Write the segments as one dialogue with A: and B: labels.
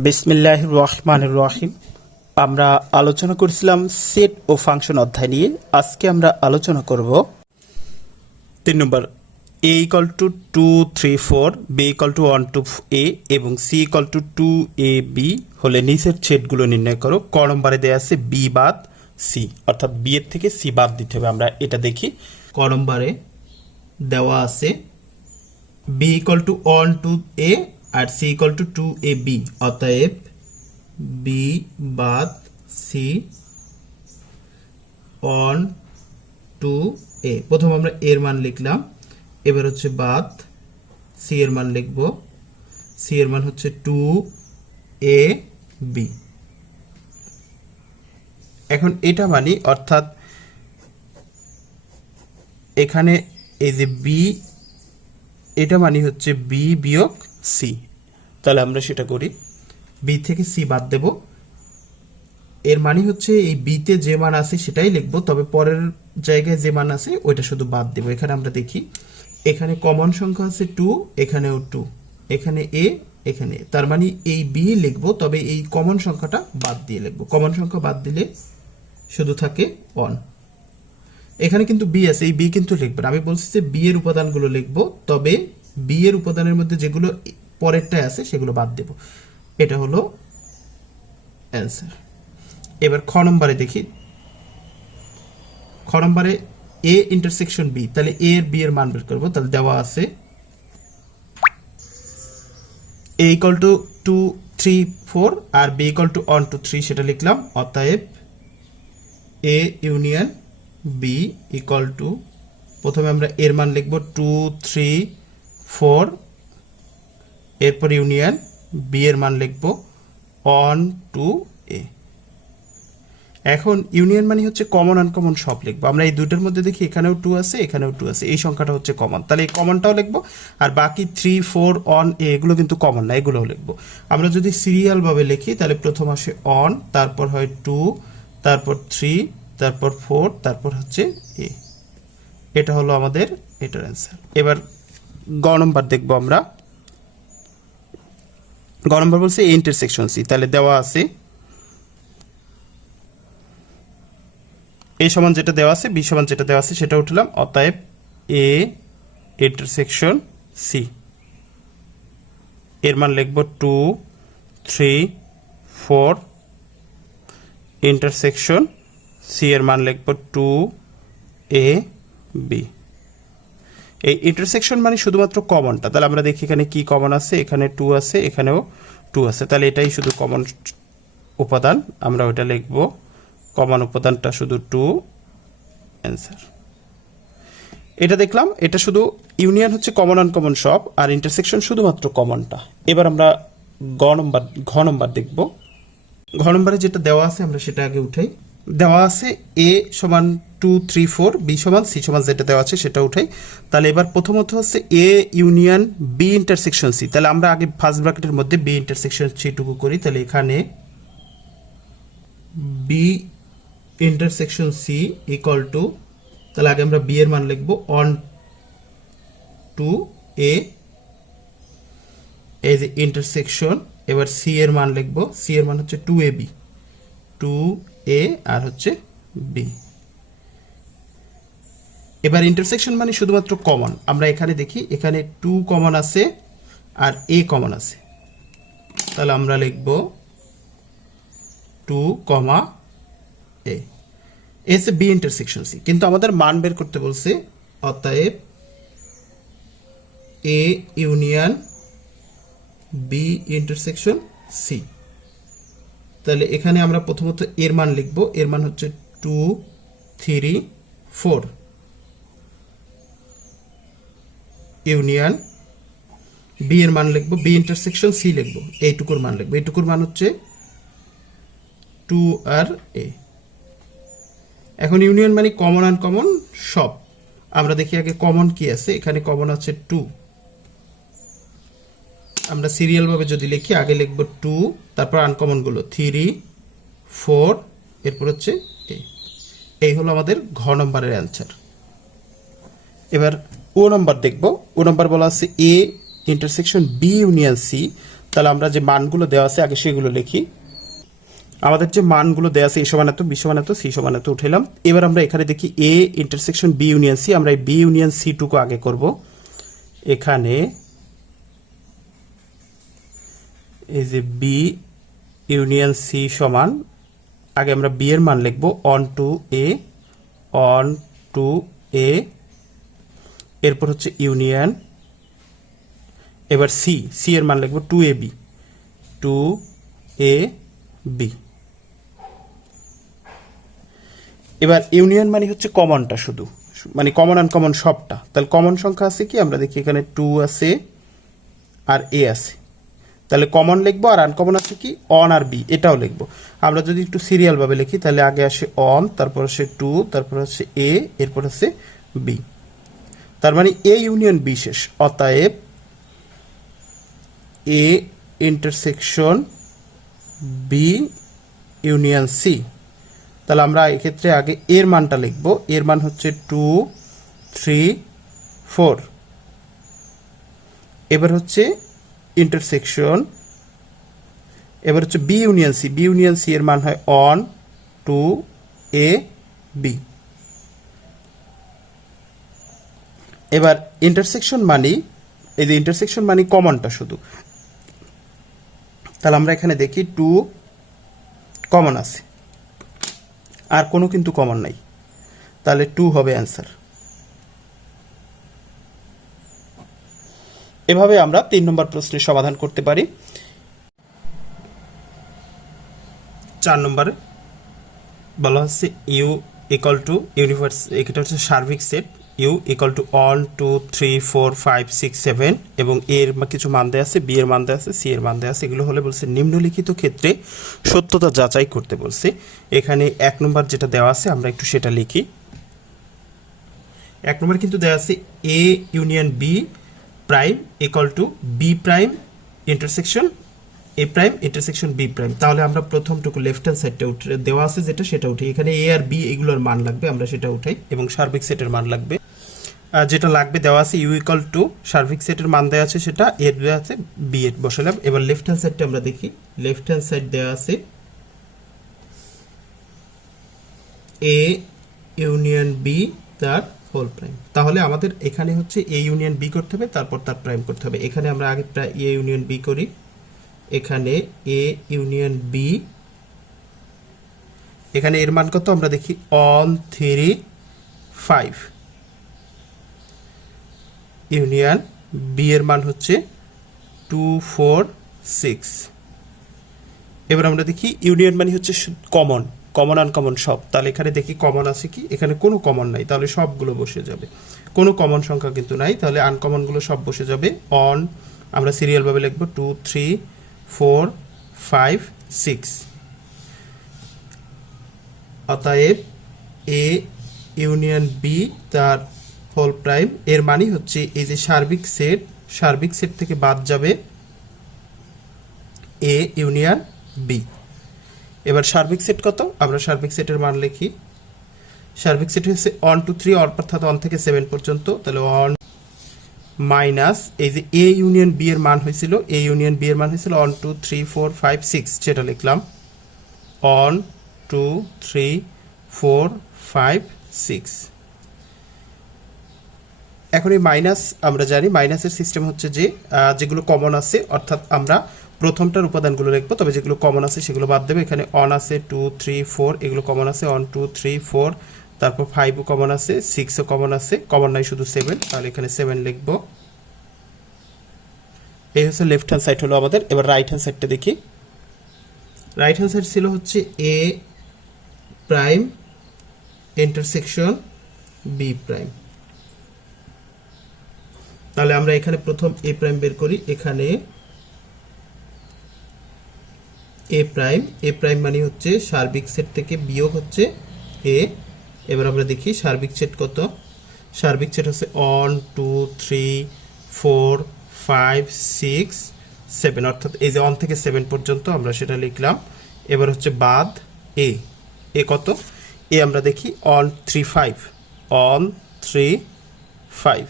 A: বিসমিল্লাহ রহমান রহিম। আমরা আলোচনা করেছিলাম সেট ও ফাংশন অধ্যায় নিয়ে। আজকে আমরা আলোচনা করব তিন নম্বর, A equal to two three four B equal to one two A এবং C equal to two A B হলে নিচের ছেদগুলো নির্ণয় করো। ক নম্বরে দেওয়া আছে বি বাদ সি অর্থাৎ বি এর থেকে সি বাদ দিতে হবে। আমরা এটা দেখি। ক নম্বরে দেওয়া আছে B equal to one two A R C equal to two A B অতএব বি বাদ সি অন টু এ প্রথম আমরা এর মান লিখলাম, এবার হচ্ছে বাদ সি এর মান লিখব। সি এর মান হচ্ছে টু এ বি এখন এটা মানি অর্থাৎ এখানে এই যে বি এটা মানি হচ্ছে বি বিয়োগ সি তাহলে আমরা সেটা করি। বি থেকে সি বাদ দেব। এর মানে হচ্ছে এই বিতে যে মান আছে সেটাই লিখব, তবে পরের জায়গায় যে মান আছে ওইটা শুধু বাদ দেবো। এখানে আমরা দেখি, এখানে কমন সংখ্যা আছে টু এখানেও টু এখানে এ এখানে তার মানে এই বি লিখব, তবে এই কমন সংখ্যাটা বাদ দিয়ে লিখব। কমন সংখ্যা বাদ দিলে শুধু থাকে অন এখানে কিন্তু বি আছে, এই বি কিন্তু লিখবেন আমি বলছি যে বি এর উপাদানগুলো লিখব, তবে বি এর উপাদানের মধ্যে যেগুলো পরেরটায় আছে, সেগুলো বাদ দেব। এটা হলো অ্যান্সার এবার খ নম্বরে দেখি। খ নম্বরে এ ইন্টারসেকশন বি তাহলে এ এর বি এর মান বের করব। তাহলে দেওয়া আছে A equal to two three four R B equal to one two three সেটা লিখলাম। অতএব A union B equal to প্রথমে আমরা এর মান লিখব টু থ্রি ফোর, এরপর ইউনিয়ন, বি এর মান লিখব অন টু, এ। এখন ইউনিয়ন মানে হচ্ছে কমন, আনকমন সব লিখব। আমরা এই দুটোর মধ্যে দেখি এখানেও টু আছে, এখানেও টু আছে। এই সংখ্যাটা হচ্ছে কমন। তাহলে এই কমনটাও লিখব, আর বাকি থ্রি, ফোর অন এ, এগুলো কিন্তু কমন না, এগুলোও লিখব। আমরা যদি সিরিয়ালভাবে লিখি, তাহলে প্রথম আসে অন তারপর হয় টু, তারপর থ্রি, তারপর ফোর, তারপর হচ্ছে এ। এটা হলো আমাদের এটার অ্যান্সার। এবার গ নম্বর দেখব আমরা। গ নম্বর বলছে ইন্টারসেকশন সি তাহলে দেওয়া আছে। এ সমান যেটা দেওয়া আছে বি সমান যেটা দেওয়া আছে, সেটা উঠলাম অতএব এ ইন্টারসেকশন সি এর মান লিখব two three four intersection C এর মান লিখব টু এ বি এই ইন্টারসেকশন মানে শুধুমাত্র কমনটা তাহলে আমরা দেখি এখানে কি কমন আছে, এখানে টু আছে, এখানেও টু আছে। তাহলে এটাই শুধু কমন উপাদান। আমরা ওইটা লিখব কমন উপাদানটা শুধু টু অ্যান্সার এটা দেখলাম, এটা শুধু ইউনিয়ন হচ্ছে কমন আনকমন সব, আর ইন্টারসেকশন শুধুমাত্র কমনটা এবার আমরা গ নম্বর ঘ নম্বর দেখব। ঘ নম্বরে যেটা দেওয়া আছে, আমরা সেটা আগে উঠাই। দেওয়া আছে এ সমান টু থ্রি ফোর বি সমান সি সমান যেটা দেওয়া আছে, সেটা উঠাই তাহলে এবার প্রথমত হচ্ছে A union B intersection C তাহলে আমরা আগে ফার্স্ট ব্র্যাকেটের মধ্যে বি ইন্টারসেকশন সিটুকু করি। তাহলে এখানে B intersection C equal to তাহলে আগে আমরা বি এর মান লিখব। অন টু এ ইন্টারসেকশন এবার সি এর মান লিখব। সি এর মান হচ্ছে two A B two A আর হচ্ছে বি এবার ইন্টারসেকশন মানে শুধুমাত্র কমন আমরা এখানে দেখি, এখানে টু কমন আছে আর এ কমন আছে। তাহলে আমরা লিখব two comma A S B intersection C কিন্তু আমাদের মান বের করতে বলছে অতএব A union B intersection C তাহলে এখানে আমরা প্রথমত এর মান লিখব। এর মান হচ্ছে two three four union B এর মান লিখব। বি ইন্টারসেকশন সি লিখব। এইটুকুর মান লিখব। এইটুকুর মান হচ্ছে টু আর এ এখন ইউনিয়ন মানে কমন আন কমন সব। আমরা দেখি আগে কমন কি আছে। এখানে কমন আছে টু আমরা সিরিয়ালভাবে যদি লিখি, আগে লিখব টু তারপর আনকমনগুলো থ্রি ফোর এরপর হচ্ছে এ এই হলো আমাদের ঘ নম্বরের অ্যান্সার এবার ও নম্বর দেখব। ও নম্বর বলা আছে A intersection B union C তাহলে আমরা যে মানগুলো দেওয়া আছে, আগে সেগুলো লিখি। আমাদের যে মানগুলো দেওয়া আছে এ সমান এত বি সমান এত সি সমান এত, উঠাইলাম। এবার আমরা এখানে দেখি A intersection B union C আমরা এই বি ইউনিয়ন সি টুকু আগে করব। এখানে এই যে বি ইউনিয়ন সি সমান, আগে আমরা বি এর মান লিখব one two A one two A এরপর হচ্ছে ইউনিয়ন এবার সি সি এর মান লিখব two A B two A B এবার ইউনিয়ন মানে হচ্ছে কমনটা শুধু মানে কমন আনকমন সবটা। তাহলে কমন সংখ্যা আছে কি? আমরা দেখি এখানে টু আছে, আর এ আছে। তাহলে কমন লিখব আর আনকমন আছে কি? অন আর বি এটাও লিখব। আমরা যদি একটু সিরিয়াল ভাবে লিখি, তাহলে আগে আসে অন তারপর আসে টু তারপর আসে এ এরপর আছে বি তার মানে এ ইউনিয়ন বি শেষ। অতএব A intersection B union C তাহলে আমরা এক্ষেত্রে আগে এর মানটা লিখব। এর মান হচ্ছে টু থ্রি ফোর এবার হচ্ছে ইন্টারসেকশন এবার হচ্ছে B union C B union C এর মান হয় অন টু এ বি এবার ইন্টারসেকশন মানি, এই যে ইন্টারসেকশন মানি কমনটা শুধু। তাহলে আমরা এখানে দেখি টু কমন আছে। আর কোনো কিন্তু কমন নাই। তাহলে টু হবে অ্যান্সার এভাবে আমরা তিন নম্বর প্রশ্নের সমাধান করতে পারি। চার নম্বরে, বলা হচ্ছে ইউ ইকাল টু ইউনিভার্স এটা হচ্ছে সার্বিক set U equal to one two three four five six seven এবং এর কিছু মান দেওয়া আছে বি এর মান দেওয়া আছে সি এর মান দেওয়া আছে, এগুলো হলে বলছে নিম্নলিখিত ক্ষেত্রে সত্যতা যাচাই করতে বলছে। এখানে এক নম্বর যেটা দেওয়া আছে, আমরা একটু সেটা লিখি। এক নম্বর কিন্তু দেওয়া আছে A union B prime equal to B prime intersection A prime intersection B prime তাহলে আমরা প্রথমটুকু লেফট হ্যান্ড সাইডটা উঠে দেওয়া আছে, যেটা সেটা উঠি এখানে এ আর বি এগুলোর মান লাগবে, আমরা সেটা উঠাই এবং সার্বিক সেটের মান লাগবে। যেটা লাগবে দেওয়া আছে ইউ ইকাল টু সার্বিক সেটের মান দেওয়া আছে সেটা এর দেওয়া আছে বি এর বসালাম। এবার লেফট হ্যান্ড সাইডটা আমরা দেখি। লেফট হ্যান্ড সাইড দেওয়া আছে এ ইউনিয়ন বি তার হোল প্রাইম তাহলে আমাদের এখানে হচ্ছে এ ইউনিয়ন বি করতে হবে, তারপর তার প্রাইম করতে হবে। এখানে আমরা আগে প্রায় এ ইউনিয়ন বি করি। এখানে এ ইউনিয়ন বি এখানে এর মান কত? আমরা দেখি one three five union B এর মান হচ্ছে টু ফোর সিক্স এবার আমরা দেখি ইউনিয়ন মানে হচ্ছে কমন কমন আনকমন সব। তাহলে এখানে দেখি কমন আছে কি? এখানে কোনো কমন নাই, তাহলে সবগুলো বসে যাবে। কোনো কমন সংখ্যা কিন্তু নাই, তাহলে আনকমনগুলো সব বসে যাবে। অন আমরা সিরিয়ালভাবে লিখব two three four five six অতএব এ ইউনিয়ন বি তার হোল প্রাইম এর মানে হচ্ছে এই যে সার্বিক সেট সার্বিক সেট থেকে বাদ যাবে এ ইউনিয়ন বি এবার সার্বিক সেট কত? আমরা সার্বিক সেটের মান লিখি। সার্বিক সেট হচ্ছে ওয়ান টু থ্রি অর্থাৎ ওয়ান থেকে সেভেন পর্যন্ত। তাহলে ওয়ান মাইনাস এই যে এ ইউনিয়ন বি এর মান হয়েছিল এ ইউনিয়ন বি এর মান হয়েছিল one two three four five six সেটা লিখলাম। One two three four five six এখন এই মাইনাস আমরা জানি মাইনাসের সিস্টেম হচ্ছে যে যেগুলো কমন আছে, অর্থাৎ আমরা প্রথমটার উপাদানগুলো লিখব, তবে যেগুলো কমন আছে সেগুলো বাদ দেবে। এখানে অন আছে টু থ্রি ফোর এগুলো কমন আছে। অন টু থ্রি ফোর তারপর ফাইভও কমন আছে সিক্সও কমন আছে। কমন নাই শুধু সেভেন তাহলে এখানে সেভেন লিখব। এই হচ্ছে লেফট হ্যান্ড সাইড হলো আমাদের। এবার রাইট হ্যান্ড সাইডটা দেখি। রাইট হ্যান্ড সাইড ছিল হচ্ছে A prime intersection B prime তাহলে আমরা এখানে প্রথম এ প্রাইম বের করি। এখানে এ প্রাইম এ প্রাইম মানে হচ্ছে সার্বিক সেট থেকে বিয়োগ হচ্ছে এ এবার আমরা দেখি সার্বিক সেট কত? সার্বিক সেট হচ্ছে one two three four five six seven অর্থাৎ এই যে ওয়ান থেকে সেভেন পর্যন্ত আমরা সেটা লিখলাম। এবার হচ্ছে বাদ এ এ কত? এ আমরা দেখি one three five one three five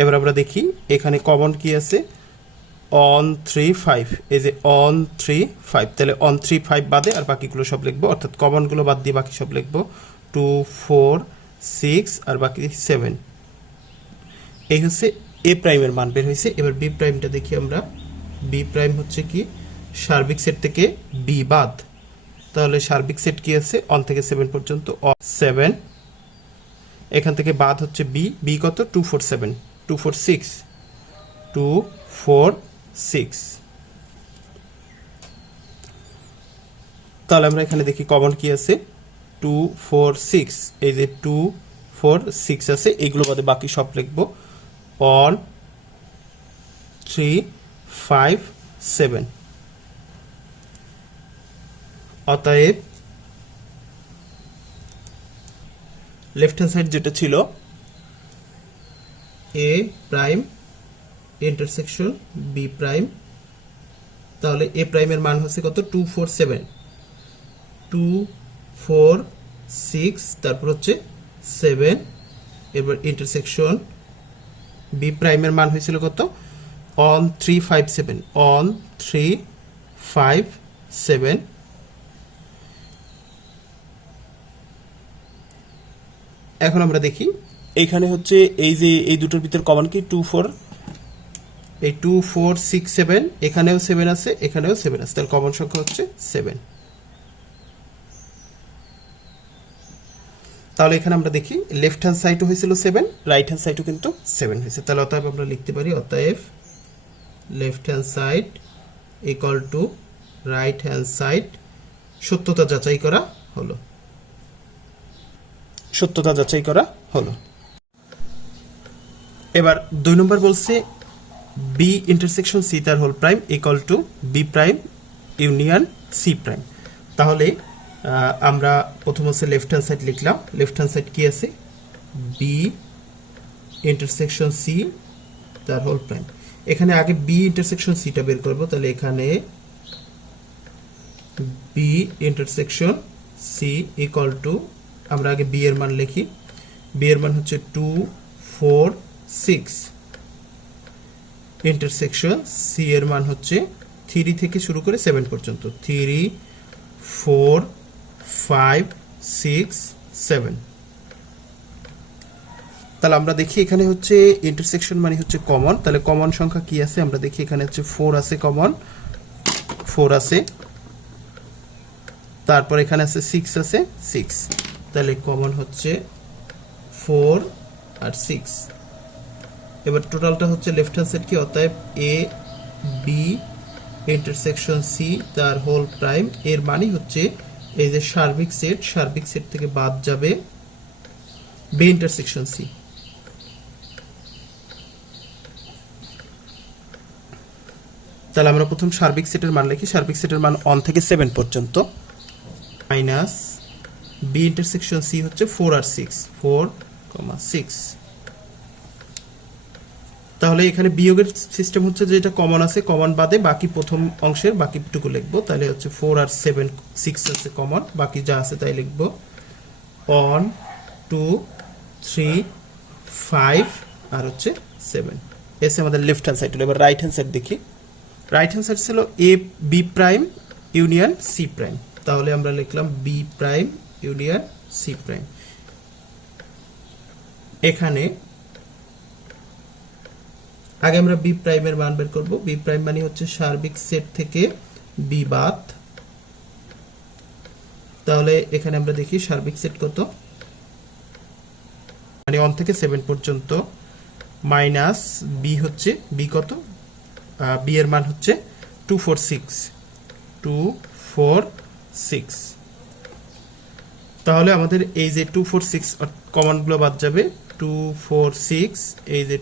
A: এবার আমরা দেখি এখানে কমন কি আছে? অন থ্রি ফাইভ এই যে অন থ্রি ফাইভ তাহলে অন থ্রি ফাইভ বাদে আর বাকিগুলো সব লিখব, অর্থাৎ কমনগুলো বাদ দিয়ে বাকি সব লিখব টু ফোর সিক্স আর বাকি সেভেন এই হচ্ছে এ প্রাইমের মান বের হয়েছে, এবার বি প্রাইমটা দেখি আমরা। বি প্রাইম হচ্ছে কি? সার্বিক সেট থেকে বি বাদ। তাহলে সার্বিক সেট কি আছে? অন থেকে সেভেন পর্যন্ত সেভেন এখান থেকে বাদ হচ্ছে বি বি কত? Two four seven two four six two four six তাহলে আমরা এখানে দেখি কমন কি আছে? টু ফোর সিক্স এই যে টু ফোর সিক্স আছে, এগুলো বাদে বাকি সব লিখব। অন থ্রি ফাইভ সেভেন অতএব লেফট হ্যান্ড সাইড যেটা ছিল A prime intersection B prime তাহলে এ প্রাইমের মান হচ্ছে কত? Two four seven two four six তারপর হচ্ছে সেভেন এবার ইন্টারসেকশন বি প্রাইমের মান হয়েছিল কত? One three five seven one three five seven এখন আমরা দেখি, এইখানে হচ্ছে এই যে, এই দুটোর ভিতর কমন কি? টু ফোর এই টু ফোর সিক্স সেভেন এখানেও সেভেন আছে, এখানেও সেভেন আছে। তাহলে কমন সংখ্যা হচ্ছে সেভেন তাহলে এখানে আমরা দেখি লেফট হ্যান্ড সাইডও হয়েছিল সেভেন রাইট হ্যান্ড সাইডও কিন্তু সেভেন হয়েছে। তাহলে অতএব আমরা লিখতে পারি, অতএব left hand side equal to right hand side সত্যতা যাচাই করা হলো। সত্যতা যাচাই করা হলো। এবার দুই নম্বর বলছে বি ইন্টারসেকশন সি তার whole prime equal to B prime union C prime তাহলে আমরা প্রথম হচ্ছে লেফট হ্যান্ড সাইড লিখলাম। লেফট হ্যান্ড সাইড কি আছে? বি ইন্টারসেকশন সি তার হোল প্রাইম এখানে আগে বি ইন্টারসেকশন সিটা বের করব। তাহলে এখানে B intersection C equal to আমরা আগে বি এর মান লিখি। বি এর মান হচ্ছে two four six intersection C এর মান হচ্ছে থ্রি থেকে শুরু করে সেভেন পর্যন্ত। Three four five six seven তাহলে আমরা দেখি এখানে হচ্ছে ইন্টারসেকশন মানে হচ্ছে কমন তাহলে কমন সংখ্যা কি আছে? আমরা দেখি এখানে হচ্ছে ফোর আছে কমন ফোর আছে। তারপর এখানে আছে সিক্স আছে সিক্স তাহলে কমন হচ্ছে ফোর আর সিক্স এবার টোটালটা হচ্ছে লেফট হ্যান্ড সাইড কি? অতএব এ বি ইন্টারসেকশন সি তার হোল প্রাইম এর মানে হচ্ছে এই যে সার্বিক সেট সার্বিক সেট থেকে বাদ যাবে বি ইন্টারসেকশন সি তাহলে আমরা প্রথম সার্বিক সেটের মান লিখি। সার্বিক সেটের মান অন থেকে সেভেন পর্যন্ত। মাইনাস বি ইন্টারসেকশন সি হচ্ছে ফোর আর সিক্স ফোর কমা সিক্স তাহলে এখানে বিয়োগের সিস্টেম হচ্ছে যে এটা কমন আছে কমন বাদে বাকি প্রথম অংশের বাকিটুকু লিখব। তাহলে হচ্ছে ফোর আর সেভেন সিক্স আছে কমন বাকি যা আছে তাই লিখব। ওয়ান টু থ্রি ফাইভ আর হচ্ছে সেভেন এসে আমাদের লেফট হ্যান্ড সাইড হলো এবার রাইট হ্যান্ড সাইড দেখি। রাইট হ্যান্ড সাইড ছিল A B prime union C prime তাহলে আমরা লিখলাম B prime union C prime এখানে আগে আমরা বি প্রাইমের মান বের করব। বি প্রাইম মানে হচ্ছে সার্বিক সেট থেকে বি বাদ। তাহলে এখানে আমরা দেখি সার্বিক সেট কত? মানে ওয়ান থেকে সেভেন পর্যন্ত। মাইনাস বি হচ্ছে বি কত? বি এর মান হচ্ছে two four six two four six তাহলে আমাদের এই যে টু ফোর সিক্স কমনগুলো বাদ যাবে। টু ফোর সিক্স এই যে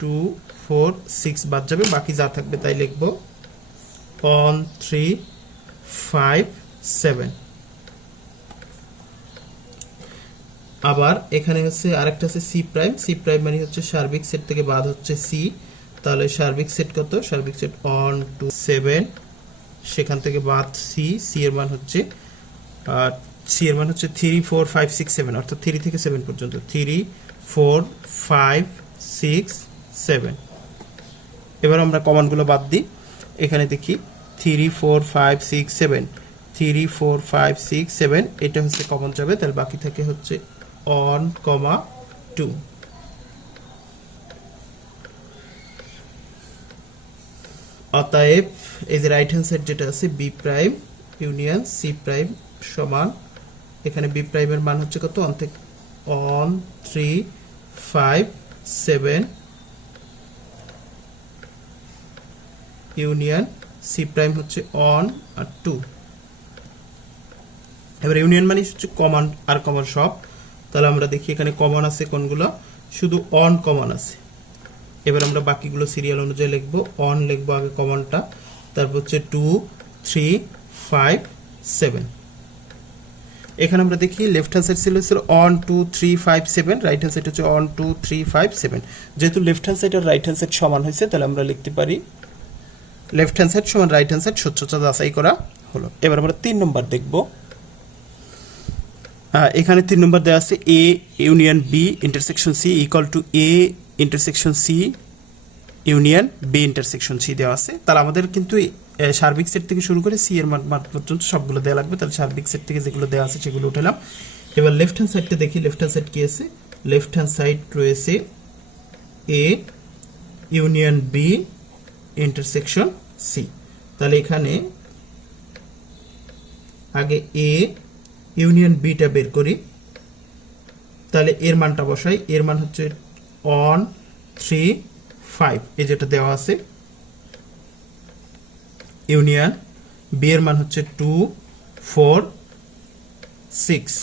A: টু ফোর, সিক্স বাদ যাবে, বাকি যা থাকবে তাই লিখব। One three, five, seven. আবার এখানে হচ্ছে আরেকটা আছে সি প্রাইম। সি প্রাইম মানে হচ্ছে সার্বিক সেট থেকে বাদ হচ্ছে সি। তাহলে সার্বিক সেট কত? সার্বিক সেট অন টু, সেভেন। সেখান থেকে বাদ সি। সি এর মান হচ্ছে সি এর মান হচ্ছে three, four, five, six, seven. অর্থাৎ থ্রি থেকে সেভেন পর্যন্ত। Three, four, five, six, seven. এবার আমরা কমানগুলো বাদ দিই। এখানে দেখি three four five six seven three four five six seven এটা হচ্ছে কমন যাবে। তাহলে বাকি থাকে হচ্ছে অন কমা টু অতএব এই যে রাইট হ্যান্ড সাইড যেটা আছে B prime union C prime সমান। এখানে বি প্রাইমের মান হচ্ছে কত? অন থেকে one three five seven union C prime হচ্ছে অন আর টু এবার ইউনিয়ন মানে হচ্ছে কমন আর কমন সব। তাহলে আমরা দেখি এখানে কমন আছে কোনগুলো? শুধু অন কমন আছে। এবার আমরা বাকিগুলো সিরিয়াল অনুযায়ী লিখব। অন লিখব আগে কমনটা তারপর হচ্ছে টু থ্রি ফাইভ সেভেন এখানে আমরা দেখি লেফট হ্যান্ড সাইড ছিল ছিল one two three five seven right hand side হচ্ছে one two three five seven যেহেতু লেফট হ্যান্ড সাইড আর রাইট হ্যান্ড সাইড সমান হয়েছে, তাহলে আমরা লিখতে পারি লেফট হ্যান্ড সাইড সমান রাইট হ্যান্ড সাইড স্বচ্ছতা যাচাই করা হলো। এবার আমরা তিন নম্বর দেখব। এখানে তিন নম্বর দেওয়া আছে A union B intersection C equal to A intersection C union B intersection C দেওয়া আছে। তাহলে আমাদের কিন্তু সার্বিক সেট থেকে শুরু করে সি এর মান মান পর্যন্ত সবগুলো দেওয়া লাগবে। তাহলে সার্বিক সেট থেকে যেগুলো দেওয়া আছে সেগুলো উঠালাম। এবার লেফট হ্যান্ড সাইডটা দেখি। লেফট হ্যান্ড সাইড কি আছে? লেফট হ্যান্ড সাইড রয়েছে A union B intersection C তাহলে এখানে আগে এ ইউনিয়ন বিটা বের করি। তাহলে এর মানটা বসাই। এর মান হচ্ছে অন থ্রি ফাইভ এই যেটা দেওয়া আছে। ইউনিয়ন বি এর মান হচ্ছে টু ফোর সিক্স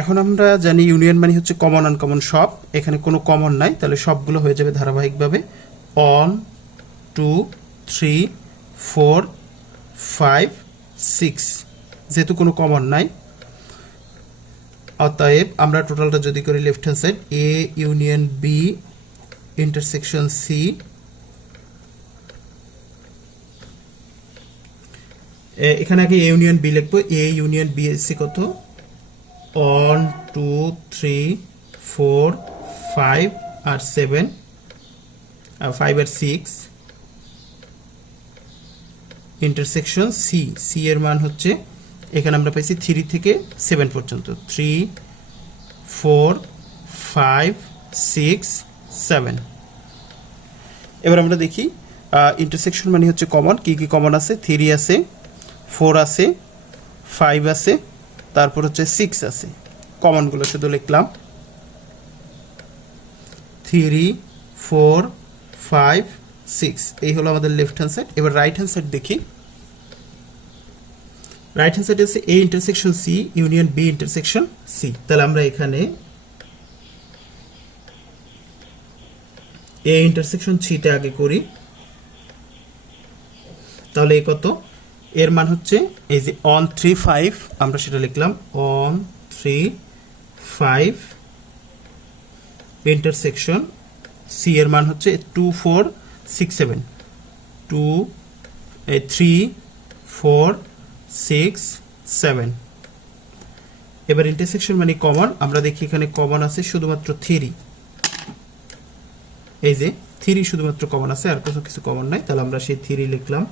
A: এখন আমরা জানি ইউনিয়ন মানে হচ্ছে কমন আনকমন সব। এখানে কোনো কমন নাই। তাহলে সবগুলো হয়ে যাবে ধারাবাহিকভাবে one, two, three, four, five, six, যেহেতু কোনো কমন নাই। অতএব আমরা টোটালটা যদি করি left hand side, A, union B, intersection C এখানে আগে এ ইউনিয়ন বি লিখব। এ ইউনিয়ন বি এসি কত? One, two, three, four, five, আর সেভেন ফাইভ আর সিক্স ইন্টারসেকশন সি সি এর মান হচ্ছে, এখানে আমরা পাইছি থ্রি থেকে সেভেন পর্যন্ত। Three four five six seven এবার আমরা দেখি ইন্টারসেকশন মানে হচ্ছে কমন কি কি কমন আছে? থ্রি আছে ফোর আছে ফাইভ আছে, তারপর হচ্ছে সিক্স আছে। কমনগুলো শুধু লিখলাম। থ্রি ফোর ফাইভ সিক্স এই হলো আমাদের লেফট হ্যান্ড সাইড এবার রাইট হ্যান্ড সাইড দেখি। রাইট হ্যান্ড সাইড আছে A intersection C union B intersection C তাহলে আমরা এখানে এ ইন্টারসেকশন সিটা আগে করি। তাহলে এই কত? এর মান হচ্ছে, এই যে অন থ্রি ফাইভ আমরা সেটা লিখলাম one three five intersection C এর মান হচ্ছে two four six seven two three four six seven এবার ইন্টারসেকশন মানে কমন আমরা দেখি এখানে কমন আছে শুধুমাত্র থ্রি এই যে থ্রি শুধুমাত্র কমন আছে, আর কোনো কিছু কমন নাই, তাহলে আমরা সেই থ্রি লিখলাম।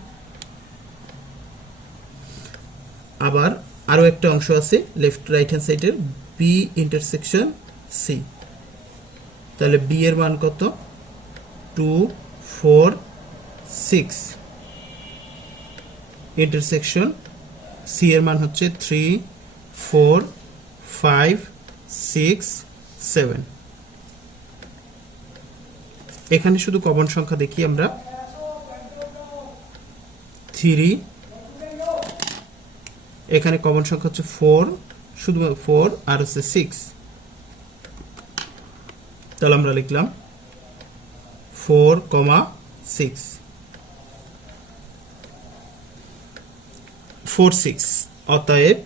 A: আবার আরও একটা অংশ আছে লেফট রাইট হ্যান্ড সাইডের বি ইন্টারসেকশন সি তাহলে বি এর মান কত? Two four six intersection C এর মান হচ্ছে three four five six seven এখানে শুধু কমন সংখ্যা দেখি আমরা। থ্রি এখানে কমন সংখ্যা হচ্ছে ফোর শুধু ফোর আর হচ্ছে সিক্স তাহলে আমরা লিখলাম four comma six. Four six, অতএব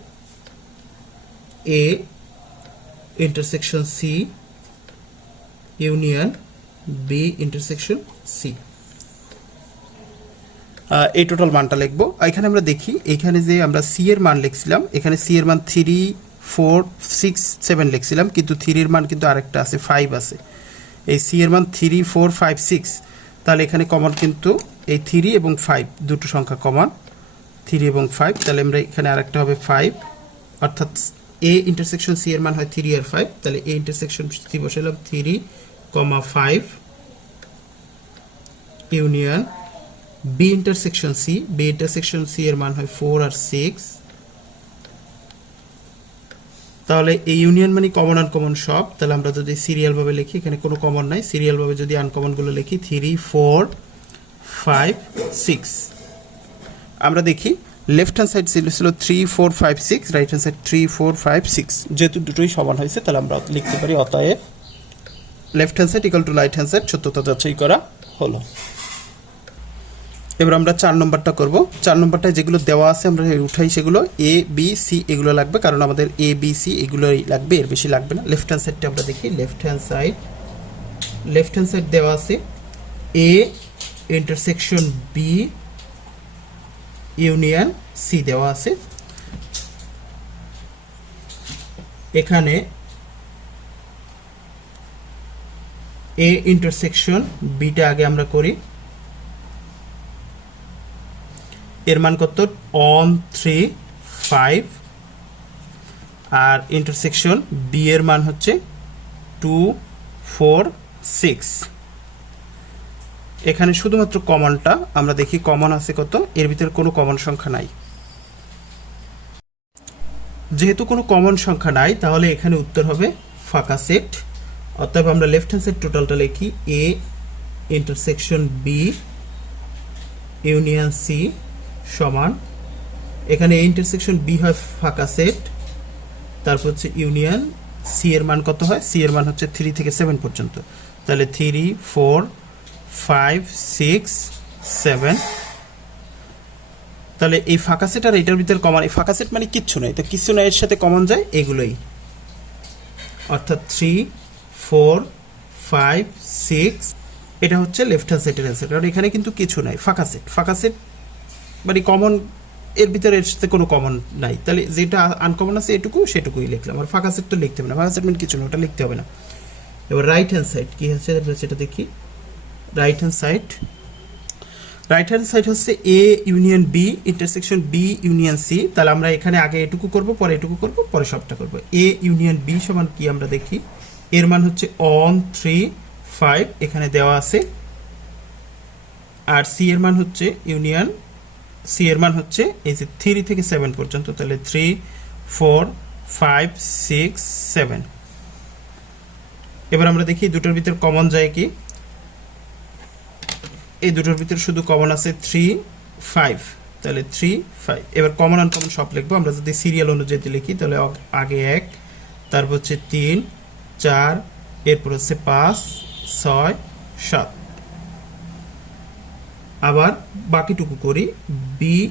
A: A intersection C union B intersection C এই টোটাল মানটা লিখব। এখানে আমরা দেখি, এখানে যে আমরা সি এর মান লিখছিলাম, এখানে সি এর মান থ্রি ফোর সিক্স সেভেন লিখছিলাম, কিন্তু থ্রির মান কিন্তু আরেকটা আছে ফাইভ আছে। এই সি এর মান থ্রি ফোর ফাইভ সিক্স তাহলে এখানে কমন কিন্তু এই থ্রি এবং ফাইভ দুটো সংখ্যা কমন থ্রি এবং ফাইভ তাহলে আমরা এখানে আরেকটা হবে ফাইভ অর্থাৎ এ ইন্টারসেকশন সি এর মান হয় থ্রি আর ফাইভ তাহলে এ ইন্টারসেকশন সি বসালাম three comma five union B intersection C B intersection C এর মান হয় ফোর আর সিক্স তাহলে এই ইউনিয়ন মানে কমন আনকমন সব। তাহলে আমরা যদি সিরিয়াল ভাবে লিখি, এখানে কোনো কমন নাই। সিরিয়াল ভাবে যদি আনকমনগুলো লিখি থ্রি ফোর ফাইভ সিক্স আমরা দেখি লেফট হ্যান্ড সাইড ছিল three four five six right hand side three four five six যেহেতু দুটোই সমান হয়েছে, তাহলে আমরা লিখতে পারি অতএব left hand side equal to right hand side সত্যতা যাচাই করা হলো। এবার আমরা চার নম্বরটা করব। চার নম্বরটায় যেগুলো দেওয়া আছে আমরা উঠাই সেগুলো এ বি সি এগুলো লাগবে, কারণ আমাদের এ বি সি এগুলোই লাগবে, এর বেশি লাগবে না। লেফট হ্যান্ড সাইডটা আমরা দেখি left hand side left hand side দেওয়া আছে A intersection B union C দেওয়া আছে। এখানে এ ইন্টারসেকশন বিটা আগে আমরা করি। এর মান কত? অন থ্রি ফাইভ আর ইন্টারসেকশন বি এর মান হচ্ছে টু ফোর সিক্স এখানে শুধুমাত্র কমনটা আমরা দেখি কমন আছে কত? এর ভিতরে কোনো কমন সংখ্যা নাই। যেহেতু কোনো কমন সংখ্যা নাই, তাহলে এখানে উত্তর হবে ফাঁকা সেট অতএব আমরা লেফট হ্যান্ড সেট টোটালটা লিখি A intersection B union C সমান। এখানে এ ইন্টারসেকশন বি হয় ফাঁকা সেট তারপর হচ্ছে ইউনিয়ন সি এর মান কত হয়? সি এর মান হচ্ছে থ্রি থেকে সেভেন পর্যন্ত। তাহলে three four five six seven তাহলে এই ফাঁকা সেট আর এটার ভিতরে কমন এই ফাঁকা সেট মানে কিচ্ছু নাই। তো কিছু না এর সাথে কমন যায় এগুলোই। অর্থাৎ থ্রি ফোর ফাইভ সিক্স এটা হচ্ছে লেফট হ্যান্ড সেটের অ্যান্সার কারণ এখানে কিন্তু কিছু নাই। ফাঁকা সেট ফাঁকা সেট মানে কমন এর ভিতরে এর সাথে কোনো কমন নাই। তাহলে যেটা আনকমন আছে এটুকু, সেটুকুই লিখলাম। আর ফাঁকা সেট তো লিখতে হবে না। ফাঁকা সেট কিছু না, ওটা লিখতে হবে না। এবার রাইট হ্যান্ড সাইড কী হচ্ছে? সেটা দেখি। Right hand side right hand side হচ্ছে A union B intersection B union C তাহলে আমরা এখানে আগে এটুকু করব, পরে এটুকু করব, পরে সবটা করব। এ ইউনিয়ন বি সমান কি আমরা দেখি? এর মান হচ্ছে অন থ্রি ফাইভ এখানে দেওয়া আছে। আর সি এর মান হচ্ছে ইউনিয়ন সি এর মান হচ্ছে এই যে থ্রি থেকে সেভেন পর্যন্ত, তাহলে three four five six seven এবার আমরা দেখি দুটোর ভিতর কমন যায় কি? এই দুটোর ভিতরে শুধু কমন আছে থ্রি ফাইভ তাহলে থ্রি ফাইভ এবার কমন আন কমন সব লিখব, আমরা যদি সিরিয়াল অনুযায়ী লিখি, তাহলে আগে এক, তারপর হচ্ছে তিন, চার, এরপর হচ্ছে পাঁচ, ছয়, সাত। আবার বাকিটুকু করি বি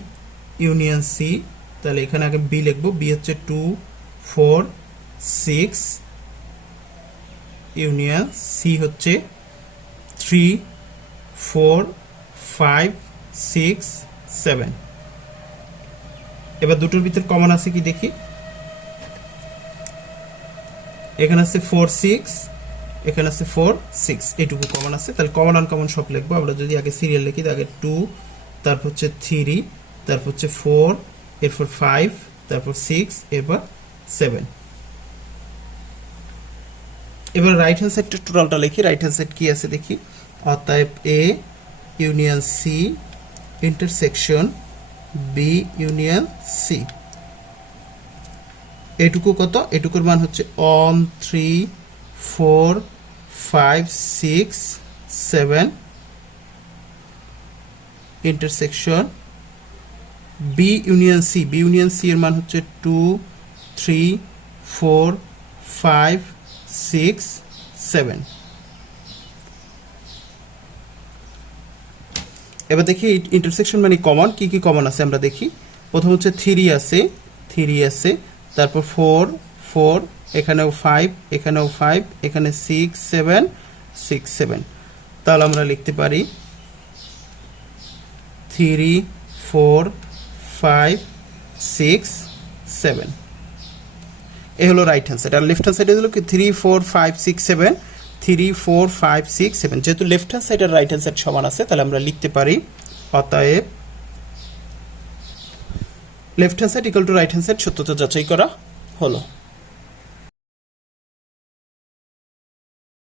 A: ইউনিয়ন সি তাহলে এখানে আগে বি লিখব বি হচ্ছে two four six union C হচ্ছে three four five six seven এবার দুটোর ভিতর কমন আছে কি দেখি? এখানে আছে ফোর সিক্স এখানে আছে ফোর সিক্স এইটুকু কমন আছে। তাহলে কমন আনকমন সব লিখব। আমরা যদি আগে সিরিয়াল লিখি আগে টু তারপর হচ্ছে থ্রি তারপর হচ্ছে ফোর এরপর ফাইভ তারপর সিক্স এরপর সেভেন এবার রাইট হ্যান্ড সাইডটা টোটালটা লিখি। রাইট হ্যান্ড সাইড কি আছে দেখি? অতএব A union C intersection B union C এটুকু কত? এটুকুর মান হচ্ছে one three four five six seven intersection B union C B union C এর মান হচ্ছে two three four five six seven এবার দেখি ইন্টারসেকশন মানে কমন কি কি কমন আছে আমরা দেখি। প্রথম হচ্ছে থ্রি আছে থ্রি আছে, তারপর ফোর ফোর এখানেও ফাইভ এখানেও ফাইভ এখানে সিক্স সেভেন সিক্স সেভেন তাহলে আমরা লিখতে পারি three four five six seven এ হলো রাইট হ্যান্ড সাইড আর লেফট হ্যান্ড সাইডে হলো কি? Three four five six seven three four five six seven যেহেতু লেফট হ্যান্ড সাইড আর রাইট হ্যান্ড সাইড সমান আছে, তাহলে আমরা লিখতে পারি অতএব left hand side equal to right hand side সত্যতা যাচাই করা হলো।